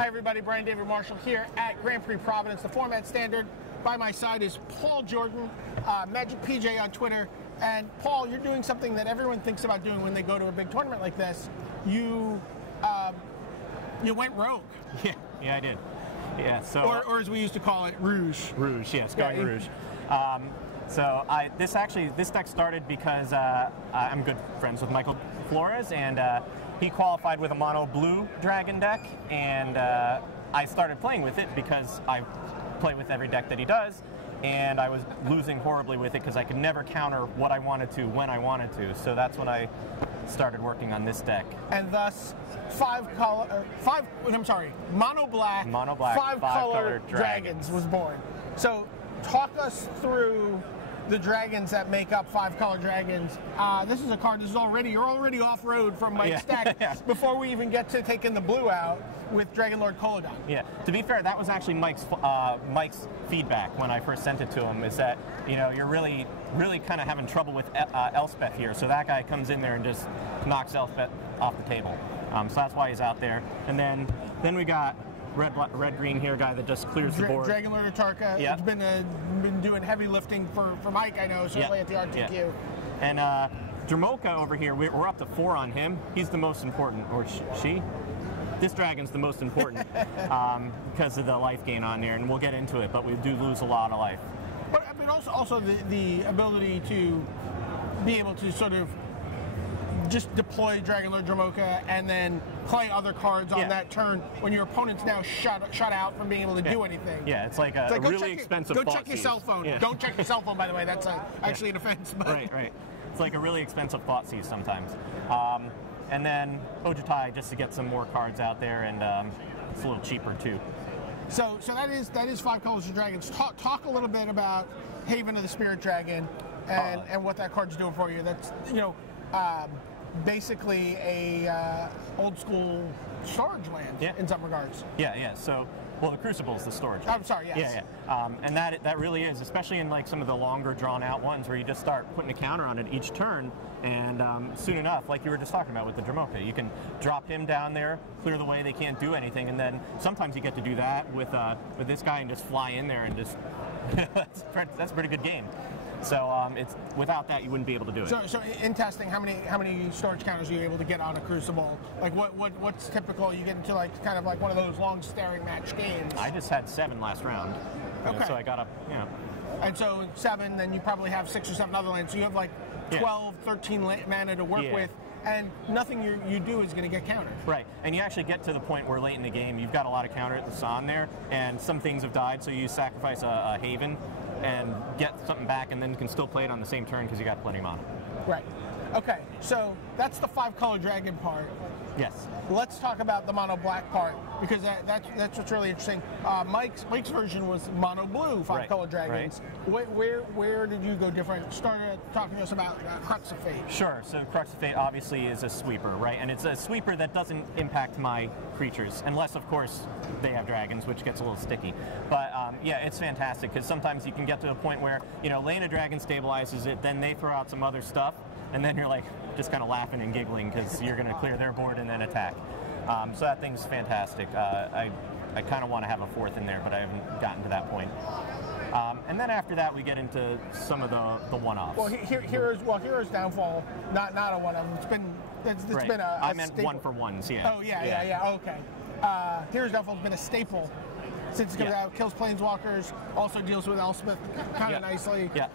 Hi everybody, Brian David Marshall here at Grand Prix Providence, the format standard. By my side is Paul Jordan, Magic PJ on Twitter. And Paul, you're doing something that everyone thinks about doing when they go to a big tournament like this. You went rogue. Yeah, I did. Yeah, so or as we used to call it, rouge. Rouge, yes, going rouge. So this deck started because I'm good friends with Michael Flores, and he qualified with a mono blue dragon deck, and I started playing with it because I play with every deck that he does, and I was losing horribly with it because I could never counter what I wanted to when I wanted to. So that's when I started working on this deck. And thus, mono black, five color dragons was born. So talk us through the dragons that make up 5 color dragons. This is a card. You're already off road from Mike's deck before we even get to taking the blue out with Dragon Lord Colodon. Yeah. To be fair, that was actually Mike's feedback when I first sent it to him. Is that you're really kind of having trouble with Elspeth here. So that guy comes in there and just knocks Elspeth off the table. So that's why he's out there. And then we got red green here, guy that just clears the board. Dragon Lord Atarka. Yep. It's been doing heavy lifting for Mike, I know, certainly at the RTQ. Yep. And Dramoka over here, we're up to 4 on him. He's the most important, or she. This dragon's the most important because of the life gain on there, and we'll get into it, but we do lose a lot of life. But I mean, also the ability to be able to sort of just deploy Dragon Lord Dramoka and then play other cards on that turn when your opponent's now shut out from being able to do anything. Yeah, it's like a really expensive Go check your cell phone. Yeah. Don't check your cell phone, by the way. That's actually an offense. But. Right. It's like a really expensive thought seize sometimes. And then Ojutai just to get some more cards out there, and it's a little cheaper too. So that is 5 colors of dragons. Talk a little bit about Haven of the Spirit Dragon and what that card's doing for you. That's basically a old school storage land in some regards. Yeah. So, well, the Crucible is the storage. I'm sorry. Yes. Yeah. And that really is, especially in like some of the longer drawn out ones where you just start putting a counter on it each turn, and soon enough, like you were just talking about with the Dramoka, you can drop him down there, clear the way, they can't do anything, and then sometimes you get to do that with this guy and just fly in there and just that's a pretty good game. So it's without that you wouldn't be able to do it. So in testing, how many storage counters are you able to get on a Crucible? Like what's typical? You get into like kind of like one of those long staring match games. I just had 7 last round. Okay. So I got up. And so 7, then you probably have 6 or 7 other lands. So you have like 12, 13 mana to work with. And nothing you do is going to get countered. Right, and you actually get to the point where late in the game you've got a lot of counter at the San there, and some things have died, so you sacrifice a Haven and get something back, and then you can still play it on the same turn because you got plenty of mana. Right. Okay, so that's the 5 color dragon part. Yes. Let's talk about the mono black part, because that's what's really interesting. Mike's version was mono blue 5 color dragons. Right. Where did you go different? Started talking to us about Crux of Fate. Sure. So Crux of Fate obviously is a sweeper, right? And it's a sweeper that doesn't impact my creatures, unless of course they have dragons, which gets a little sticky. But it's fantastic because sometimes you can get to a point where laying a dragon stabilizes it, then they throw out some other stuff, and then you're like just kind of laughing and giggling because you're going to clear their board and then attack. So that thing's fantastic. I kind of want to have a 4th in there, but I haven't gotten to that point. And then after that, we get into some of the one-offs. Well, Hero's Downfall, not a one-off. It's been a I meant staple. 1-for-1s. Yeah. Oh yeah. Okay. Hero's Downfall has been a staple since it comes out. Kills planeswalkers, also deals with Elspeth kind of nicely. Yeah.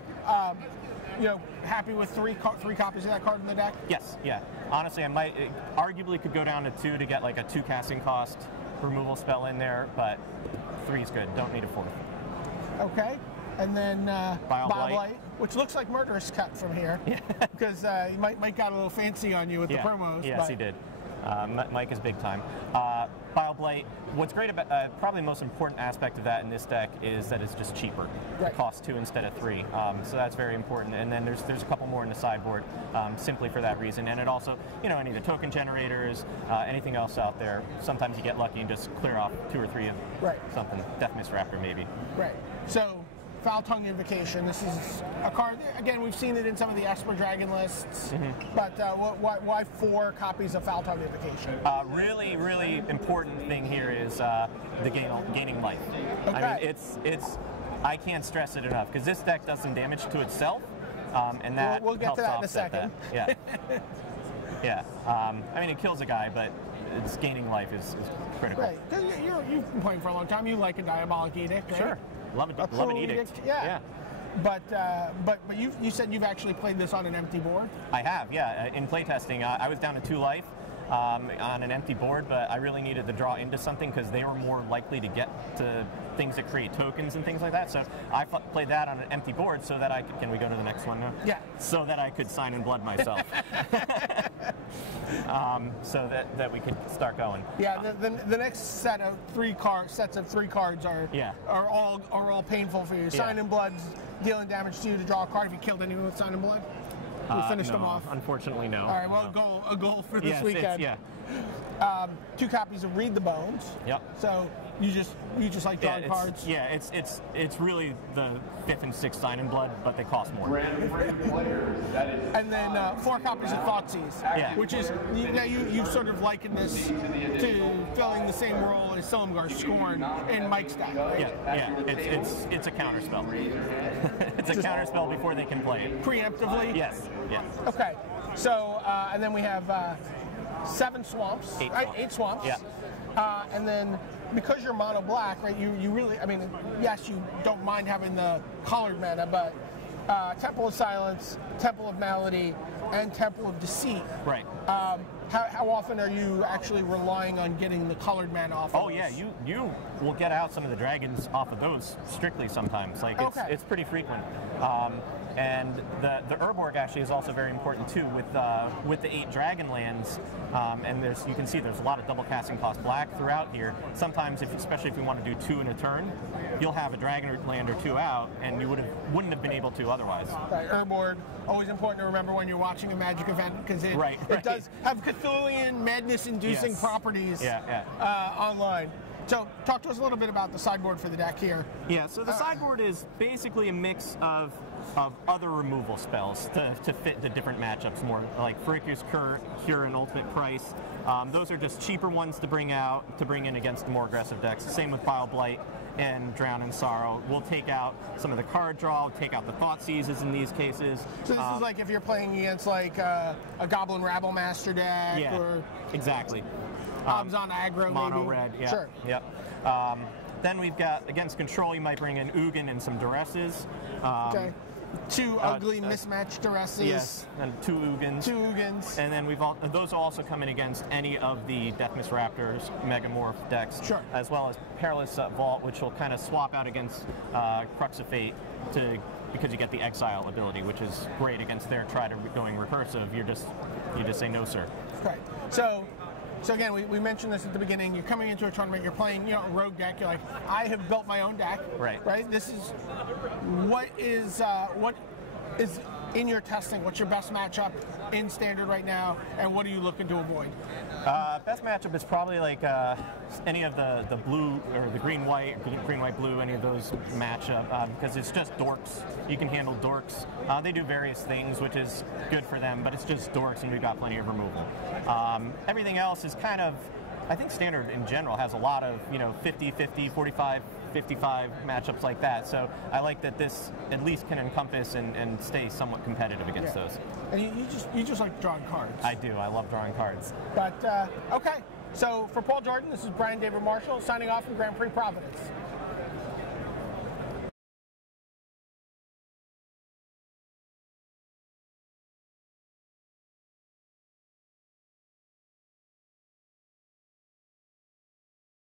Happy with three copies of that card in the deck? Yes, yeah. Honestly, I might arguably could go down to 2 to get like a 2 casting cost removal spell in there, but 3 is good. Don't need a 4th. Okay. And then Bile Blight, which looks like Murderous Cut from here. Yeah. Because Mike got a little fancy on you with the promos. Yes, he did. Mike is big time. Bile Blight, what's great about, probably the most important aspect of that in this deck is that it's just cheaper. Right. It costs 2 instead of 3. So that's very important. And then there's a couple more in the sideboard simply for that reason. And it also, any of the token generators, anything else out there, sometimes you get lucky and just clear off 2 or 3 of something. Death Mist Raptor maybe. Right. So Foul Tongue Invocation. This is a card, again, we've seen it in some of the Esper Dragon lists, but why 4 copies of Foul Tongue Invocation? Really, really important thing here is the gaining life. Okay. I mean, it's I can't stress it enough, because this deck does some damage to itself, and that we'll get helps to that in a offset second. that. Yeah. Yeah. I mean, it kills a guy, but its gaining life is critical. Right, because you've been playing for a long time. You like a Diabolic Edict, right? Sure. Love an edict. Yeah. But you said you've actually played this on an empty board? I have, yeah. In playtesting, I was down to 2 life on an empty board, but I really needed to draw into something because they were more likely to get to things that create tokens and things like that. So I played that on an empty board so that I could, can we go to the next one now? Yeah. So that I could sign in blood myself. So that we could start going. Yeah, the next set of sets of 3 cards are all painful for you. Sign in blood's dealing damage to you to draw a card if you killed anyone with sign in blood. We finished them off. Unfortunately, no. All right, well, a goal for this weekend. Yeah. 2 copies of Read the Bones. Yep. So you just like drawing cards. Yeah, it's really the 5th and 6th sign in blood, but they cost more. And then 4 copies of Thoughtseize, which is you've sort of likened this to filling the same role as Silumgar's Scorn in Mike's deck. Right? Yeah. It's a counterspell. It's a counterspell before they can play it. Preemptively. Yes. Okay. So and then we have 7 swamps. 8 swamps. Yeah. And then because you're mono black, right? You really, I mean, yes, you don't mind having the colored mana, but Temple of Silence, Temple of Malady, and Temple of Deceit. Right. How often are you actually relying on getting the colored mana off? Oh yeah, you will get out some of the dragons off of those strictly sometimes. Like it's pretty frequent. And the Urborg actually is also very important too with the 8 dragon lands. And you can see there's a lot of double casting cost black throughout here. Sometimes, especially if you want to do 2 in a turn, you'll have a dragon land or 2 out, and you wouldn't have been able to otherwise. Right, Urborg, always important to remember when you're watching a Magic event, because it does have Cthulhian madness-inducing properties online. So talk to us a little bit about the sideboard for the deck here. Yeah, so the sideboard is basically a mix of other removal spells to fit the different matchups more, like Fricker's Cure and Ultimate Price. Those are just cheaper ones to bring in against the more aggressive decks. Same with Bile Blight and Drown in Sorrow. We'll take out some of the card draw, we'll take out the Thought Seizes in these cases. So this is like if you're playing against like a Goblin Rabble Master deck, or exactly. Abzan aggro, mono maybe. red, yeah. Sure. Yep. Then we've got, against control, you might bring in Ugin and some Duresses. Okay. 2 ugly mismatched Duresses. Yes, and 2 Ugins. 2 Ugins. And then those also come in against any of the Deathmist Raptors Megamorph decks. Sure. As well as Perilous Vault, which will kind of swap out against Crux of Fate because you get the Exile ability, which is great against their try to going recursive. You just say no, sir. Okay. So again, we mentioned this at the beginning. You're coming into a tournament. You're playing, a rogue deck. You're like, I have built my own deck. Right. This is what is in your testing. What's your best matchup in Standard right now, and what are you looking to avoid? Best matchup is probably like any of the blue or the green white blue, any of those matchup because it's just dorks. You can handle dorks. They do various things, which is good for them, but it's just dorks, and we've got plenty of removal. Everything else is kind of, I think Standard in general has a lot of 50-50, 45-55 matchups like that. So I like that this at least can encompass and stay somewhat competitive against those. And you just like drawing cards. I do. I love drawing cards. But okay. So for Paul Jordan, this is Brian David Marshall signing off from Grand Prix Providence.